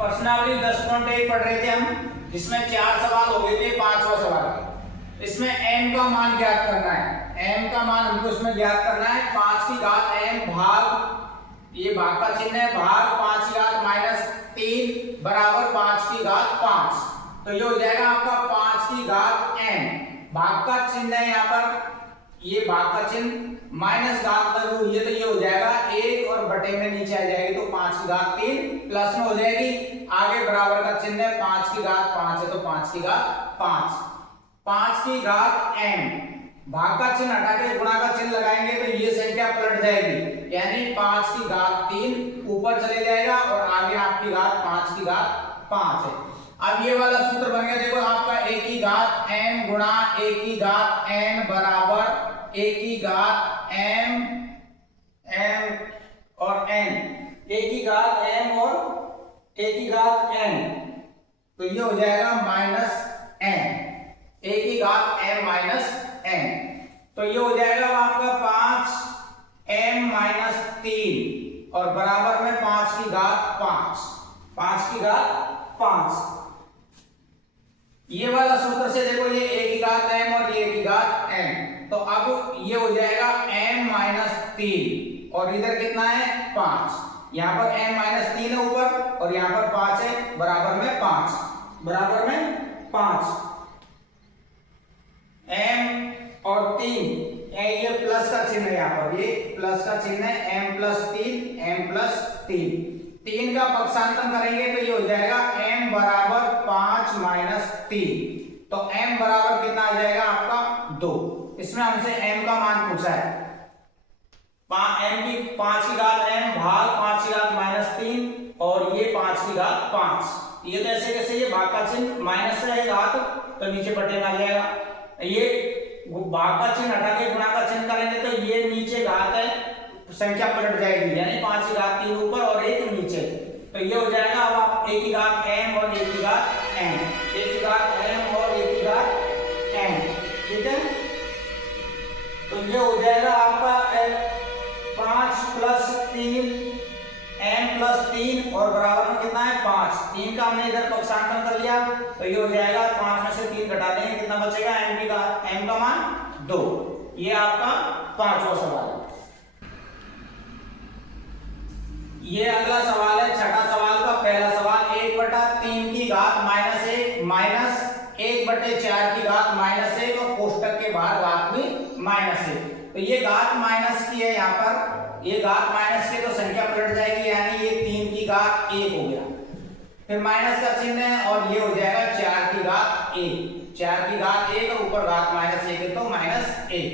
प्रश्नावली 10.1 पढ़ रहे थे हम, जिसमें 4 सवाल हो गए थे। 5वां सवाल इसमें m का मान ज्ञात करना है। m का मान हमको इसमें ज्ञात करना है। 5 की घात m भाग, ये भाग का चिन्ह है, भाग 5 की घात -3 बराबर 5 की घात 5। तो ये हो जाएगा आपका 5 की घात m। भाग का चिन्ह है यहाँ पर, ये भाग का चिन्ह माइनस घात लगी हुई है, तो ये हो जाएगा 1 और बटे में नीचे आ जाएगी, तो 5 की घात 3 प्लस में हो जाएगी। आगे बराबर का चिन्ह है, 5 की घात 5 है तो 5 की घात 5। 5 की घात m, भाग का चिन्ह हटा के गुणा का चिन्ह लगाएंगे तो ये संख्या पलट जाएगी, यानी 5 की घात 3 ऊपर चले जाएगा और आगे आपकी घात 5 की घात 5 है। अब ये वाला सूत्र बन गया, देखो आपका a की घात m गुणा a की घात n बराबर a की घात m और n, a की घात m और a की घात n, तो ये हो जाएगा माइनस n, a की घात m माइनस n, तो ये हो जाएगा आपका 5m माइनस 3 और बराबर में 5 की घात 5, 5 की घात 5। ये वाला सूत्र से देखो, ये a की घात m और ये a की घात n, तो अब ये हो जाएगा m माइनस 3 और इधर कितना है 5, यहाँ पर m माइनस 3 है ऊपर और यहाँ पर 5 है, बराबर में 5, बराबर में 5। m और 3 ये प्लस का चिन्ह है, यहाँ पर ये प्लस का चिन्ह है, m प्लस 3 3 का पक्षांतर करेंगे तो ये हो जाएगा m बराबर 5 माइनस 3, तो m बराबर कितना आ जाएगा आपका 2। इसमें हमसे m का मान पूछा है, m की 5 की घात m भाग 5 की घात माइनस 3 और ये 5 की घात 5। ये तो ऐसे कैसे, ये भाग का चिन्ह माइनस से है घात तो नीचे बटे में आ जाएगा, ये भाग का चिन्ह हटा के गुणा का चिन्ह करेंगे तो ये नीचे घात है, संख्या पलट जाएगी, यानी 5 की घात 3 ऊपर और 1 नीचे, तो ये हो जाएगा। अब आप a की घात m और a की घात n, a की घात m और a की घात n, ठीक है, तो ये हो जाएगा आपका 5 प्लस 3 m प्लस 3 और बराबर में कितना है 5। 3 का हमने इधर पक्षांतर कर लिया तो ये हो जाएगा 5 में से 3 घटा देंगे, कितना बचेगा m की घात, m का मान 2। ये आपका 5वां सवाल है। ये अगला सवाल है, छठा सवाल का पहला सवाल, 1/3 की घात -1 माइनस 1/4 की घात -1 और कोष्टक के बाहर घात भी -1। तो ये घात माइनस की है, यहाँ पर ये घात माइनस की तो संख्या पलट जाएगी, यानी ये 3 की घात 1 हो गया, फिर माइनस का चिन्ह है और ये हो जाएगा 4 की घात 1, 4 की घात 1 और ऊपर घात -1 है तो -1।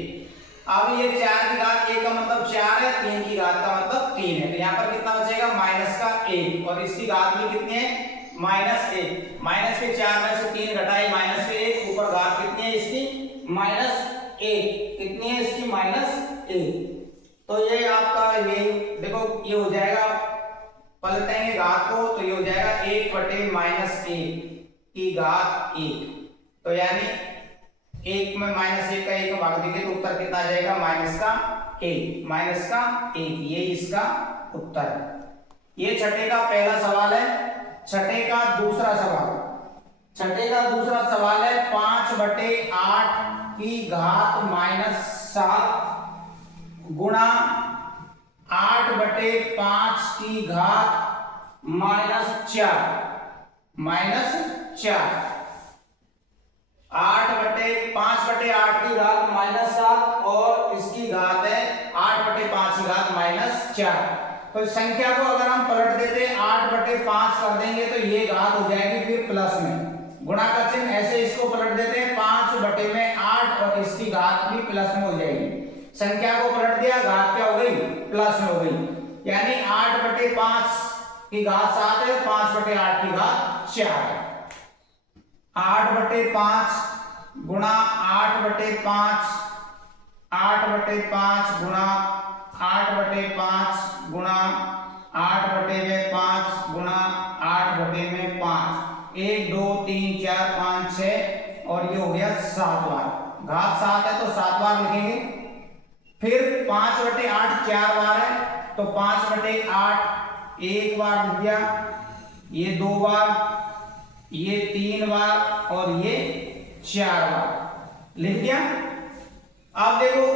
अब ये 4 की घात 1 का मतलब 4 है, 3 की घात का मतलब 3 है, तो यहाँ पर कितना बचेगा माइनस का 1 और इसकी घात भी कितनी है -1। माइनस के 4 में से 3 घटाए माइनस के 1, ऊपर घात कितनी है इसकी -1, कितनी है इसकी -1। तो ये आपका ये देखो, ये हो जाएगा, पलटेंगे घात को तो ये हो जाएगा 1/-1 की घात 1, तो यानी 1 में -1 का 1 भाग देंगे तो उत्तर कितना आ जाएगा -1, ये इसका उत्तर है। ये छठे का पहला सवाल है। छठे का दूसरा सवाल है 5/8 की घात -7 गुणा 8/5 की घात -4, 5/8 की घात -7 और इसकी घात है 8/5 की घात -4। तो संख्या को अगर हम पलट देते 8/5 कर देंगे तो ये घात हो जाएगी फिर प्लस में, गुणा का चिन्ह ऐसे इसको पलट देते हैं 5/8 और इसकी घात भी प्लस में हो जाएगी। संख्या को पलट दिया, घात क्या हो गई प्लस में हो गई, यानी 8/5 की घात 7 है, 5/8 की घात 4 है। 8/5 गुणा 8/5 गुणा 8/5 गुणा 8/5 गुणा 8/5, 1 2 3 4 5 6 और ये हो गया 7 बार, घात 7 है तो 7 बार लिखेंगे। फिर 5/8 4 बार है तो 5/8 1 बार लिख दिया, ये 2 बार, ये 3 बार और ये 4 बार लिख दिया। अब देखो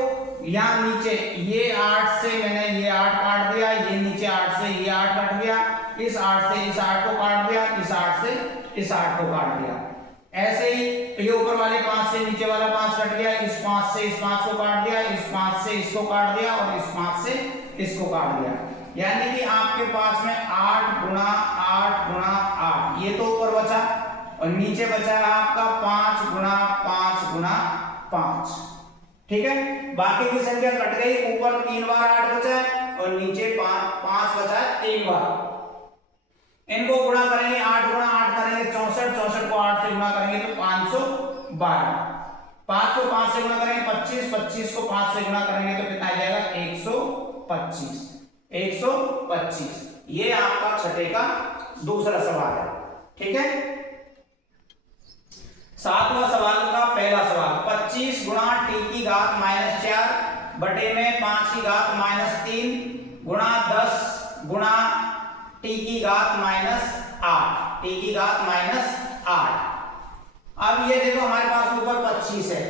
यहाँ नीचे ये 8 से मैंने ये 8 काट दिया, ये नीचे 8 से ये 8 कट गया, इस 8 से इस 8 को काट दिया, इस 8 से इस 8 को काट दिया। ऐसे ही ये ऊपर वाले 5 से नीचे वाला 5 कट गया, इस 5 से इस 5 को काट दिया, इस 5 से इसको काट दिया और इस 5 से इसको काट दिया। यानी कि आपके पास में 8 गुणा 8 गुणा 8 ये तो ऊपर बचा और नीचे बचा है आपका 5 गुणा 5 गुणा 5। ठीक है, बाकी की संख्या कट गई, ऊपर 3 बार 8 बचा है और नीचे 5 बचा है 3 बार। इनको गुणा करेंगे, 8 गुणा 8 करेंगे 64, 64 को 8 से गुणा करेंगे तो 512, 5 को 5 से गुणा करेंगे 25, 25 को 5 से गुणा करेंगे तो कितना आ जाएगा 125, 125। ये आपका छठे का दूसरा सवाल है। ठीक है, सातवां सवाल का पहला सवाल, 25 गुणा टी की घात -4 बटे में 5 की घात -3 गुणा 10 गुणा टी की घात -8, टी की घात -8। अब ये देखो हमारे पास ऊपर 25 है,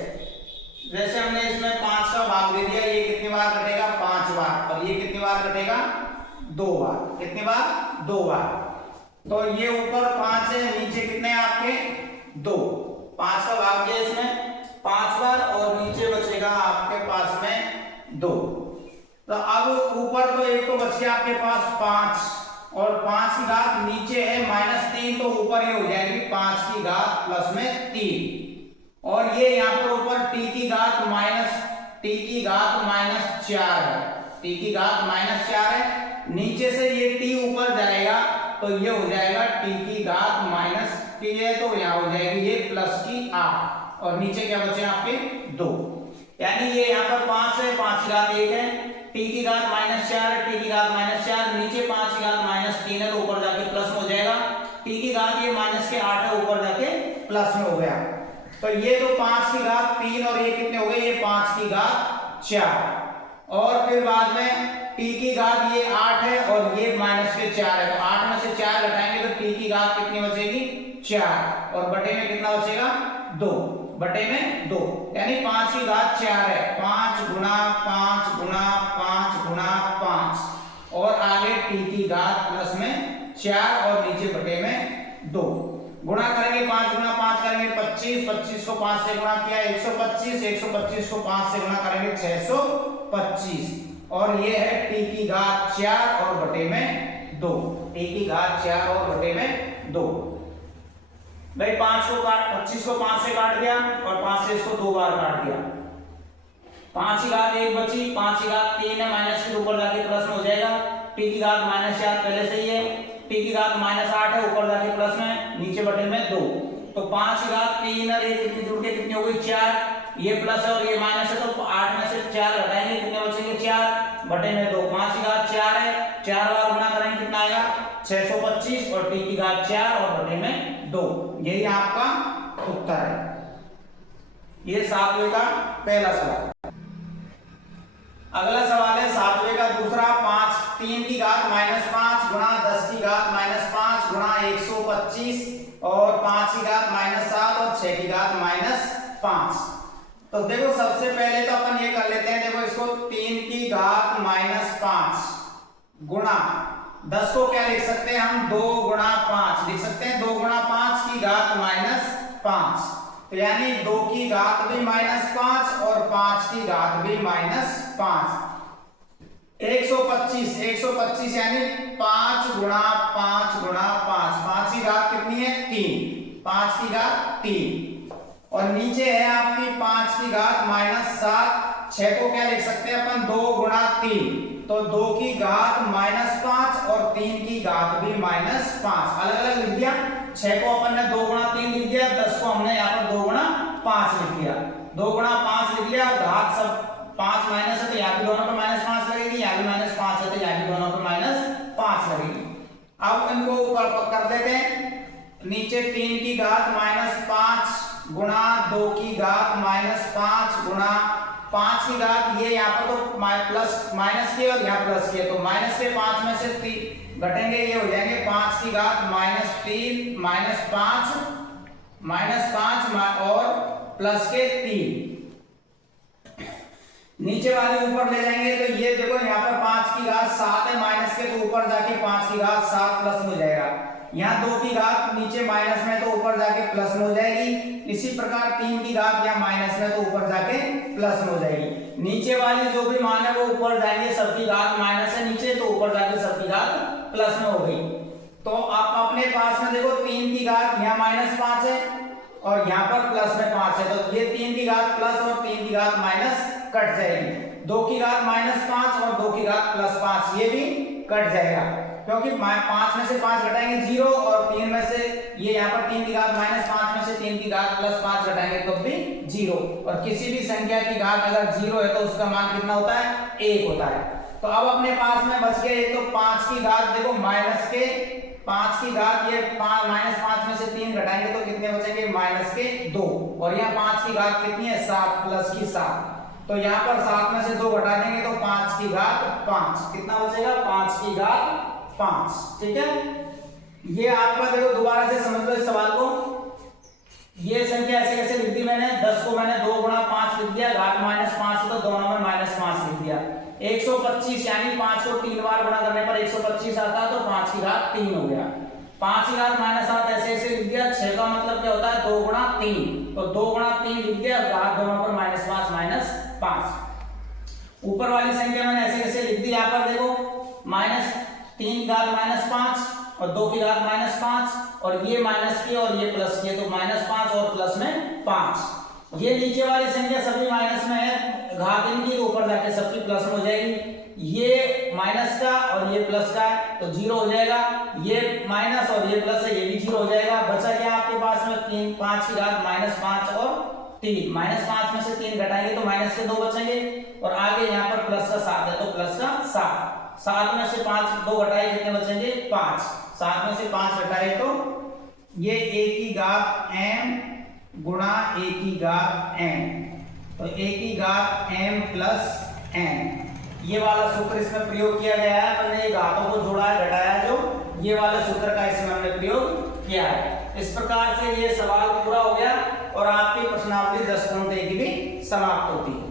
जैसे हमने इसमें 5 का भाग दे दिया, ये कितनी बार कटेगा 5 बार और ये कितनी बार कटेगा 2 बार। कितनी बार 2 बार। तो ये ऊपर 5 है, नीचे कितने आपके 2, 5 का भाग दिया इसमें 5 बार और नीचे बचेगा आपके पास में 2। तो अब ऊपर तो एक तो बच गया आपके पास 5 और 5 की घात नीचे है -3 तो ऊपर ये हो जाएगी 5 की घात प्लस में 3 और ये यहाँ पर ऊपर टी की घात -4 है, टी की घात -4 है। नीचे से ये टी ऊपर जाएगा तो ये हो जाएगा टी की घात -3 है तो यहाँ हो जाएगी ये प्लस की 8 और नीचे क्या बचे आपके 2। यानी ये यहाँ पर 5 है, 5 की घात 1 है, टी की घात -4 है, टी की घात -4, नीचे 5 की घात -3 है तो ऊपर जाके प्लस में हो जाएगा, टी की घात ये -8 है ऊपर जाके प्लस में हो गया। तो ये तो 5 की घात 3 और ये कितने हो गए, ये 5 की घात 4 और फिर बाद में टी की घात ये 8 है और ये -4 है तो 8 में से 4 घटाएंगे तो टी की घात कितनी बचेगी 4 और बटे में कितना बचेगा 2, बटे में 2 यानी 5 की घात 4 है, 5 गुणा 5 गुणा 5 गुणा 5 और आगे टी की घात प्लस में 4 और नीचे बटे में 2। गुणा करेंगे 5 गुणा 5 करेंगे 25, 25 को 5 से गुणा किया 125, 125 को 5 से गुणा करेंगे 625 और ये है टी की घात 4 और बटे में 2, टी की घात 4 और बटे में 2। भाई 25 को 5 से काट दिया और 5 से इसको 2 बार काट दिया, 5 की घात 1 बची, 5 की घात 3 है माइनस के ऊपर जाके प्लस में हो जाएगा, टी की घात -4 पहले से ही है, टी की घात -8 है ऊपर जाके प्लस में, नीचे बटे में 2। तो 5 की घात 3 और 1 कितनी जुड़ के कितनी हो गई 4, ये प्लस है और ये माइनस है तो 8 में से 4 घटाएंगे कितने बचेंगे 4 बटे में 2। 5 की घात 4 है, 4 बार गुणा करेंगे कितना आएगा 625 और टी की घात 4 और बटे में 2। यही आपका उत्तर है। ये 7वें का पहला सवाल। अगला सवाल है 7वें का दूसरा, 3 की घात -5 गुणा 10 की घात -5 गुणा 125 और 5 की घात -7 और 6 की घात -5। तो देखो सबसे पहले तो अपन ये कर लेते हैं, देखो इसको 3 की घात -5 गुणा 10 को क्या लिख सकते हैं हम 2 गुणा 5 लिख सकते हैं, 2 गुणा 5 की घात -5 तो यानी 2 की घात भी -5 और 5 की घात भी -5। 125 यानी 5 गुणा 5 गुणा 5, 5 की घात कितनी है 3, 5 की घात 3 और नीचे है आपकी 5 की घात -7, 6 को क्या लिख सकते हैं अपन 2 गुणा 3 तो 2 की घात -5 और 3 की घात भी -5 अलग अलग लिख दिया। 6 को अपन ने 2 गुणा 3 लिख दिया, 10 को हमने यहाँ पर 2 गुणा 5 लिख दिया, 2 गुणा 5 लिख लिया, घात सब 5 माइनस है तो यहाँ भी दोनों पर -5 लगेगी, यहाँ भी -5 है तो यहाँ भी दोनों पर -5 लगेगी। अब इनको ऊपर कर देते हैं, नीचे 3 की घात -5 गुणा 2 की घात -5 गुणा 5 की घात, ये यहाँ पर तो प्लस माइनस के और यहाँ प्लस के, तो माइनस के 5 में से 3 घटेंगे, ये हो जाएंगे 5 की घात -3 -5 और प्लस के 3। नीचे वाले ऊपर ले जाएंगे तो ये देखो यहाँ पर 5 की घात 7 है माइनस के, तो ऊपर जाके 5 की घात 7 प्लस में हो जाएगा। यहाँ 2 की घात नीचे माइनस में, तो ऊपर जाके प्लस में हो जाएगी। इसी प्रकार 3 की घात यहाँ माइनस में, तो ऊपर जाके प्लस में हो जाएगी। नीचे वाली जो भी मान है वो ऊपर जाएंगे, सबकी घात माइनस है नीचे, तो ऊपर जाके सबकी घात प्लस में हो गई। तो आप अपने पास में देखो 3 की घात यहाँ -5 है और यहाँ पर प्लस में 5 है, तो ये 3 की घात प्लस और 3 की घात माइनस कट जाएगी। 2 की घात -5 और 2 की घात +5 ये भी कट जाएगा, क्योंकि 5 में से 5 घटाएंगे 0 और 3 में से ये यहाँ पर 3 की घात -5 में से 3 की घात +5 घटाएंगे तो भी 0। और किसी भी संख्या की घात अगर 0 है तो उसका मान कितना होता है? 1 होता है। तो अब अपने पास में बच गए एक तो 5 की घात, देखो माइनस के 5 की घात, ये -5 में से 3 घटाएंगे तो कितने बचेंगे? -2। और यहाँ 5 की घात कितनी है? 7 प्लस की 7, तो यहाँ पर 7 में से 2 घटा देंगे तो 5 की घात 5, कितना बचेगा? 5 की घात 5। ठीक है, ये आपका देखो दोबारा से समझ लो इस सवाल को। ये संख्या ऐसे कैसे लिख दी मैंने? 10 को मैंने 2 गुणा 5 लिख दिया, घात -5 है तो दोनों में -5 लिख दिया। 125 यानी 5 को 3 बार गुणा करने पर 125 आता है, तो 5 की घात 3 हो गया। 5 की घात -7 ऐसे ऐसे लिख दिया। 6 का मतलब क्या होता है? 2 गुणा 3, तो 2 गुणा 3 लिख दिया, घात दोनों पर -5 -5। ऊपर वाली संख्या मैंने ऐसे ऐसे लिख दी। यहाँ पर देखो -3 की घात -5 और 2 की घात -5 और ये माइनस की और ये प्लस की, तो -5 और प्लस में 5। ये नीचे वाली संख्या सभी माइनस में है, घात इनकी तो ऊपर जाके सबकी प्लस में हो जाएगी। ये माइनस का और ये प्लस का है तो 0 हो जाएगा। ये माइनस और ये प्लस है, ये भी 0 हो जाएगा। बचा क्या आपके पास में? 5 की घात -5 और 3। -5 में से 3 घटाएंगे तो माइनस के 2 बचेंगे और आगे यहाँ पर प्लस का 7 है तो प्लस का 7। 7 में से 5 2 घटाए कितने बचेंगे? 5। 7 में से 5 घटाए तो ये a की घात m गुणा a की घात m, तो a की घात m प्लस n, ये वाला सूत्र इसमें प्रयोग किया गया है। हमने ये घातों को जोड़ा है, घटाया, जो ये वाले सूत्र का इसमें हमने प्रयोग किया है। इस प्रकार से ये सवाल पूरा हो गया और आपकी प्रश्नावली 10 पूर्णतः की भी समाप्त होती है।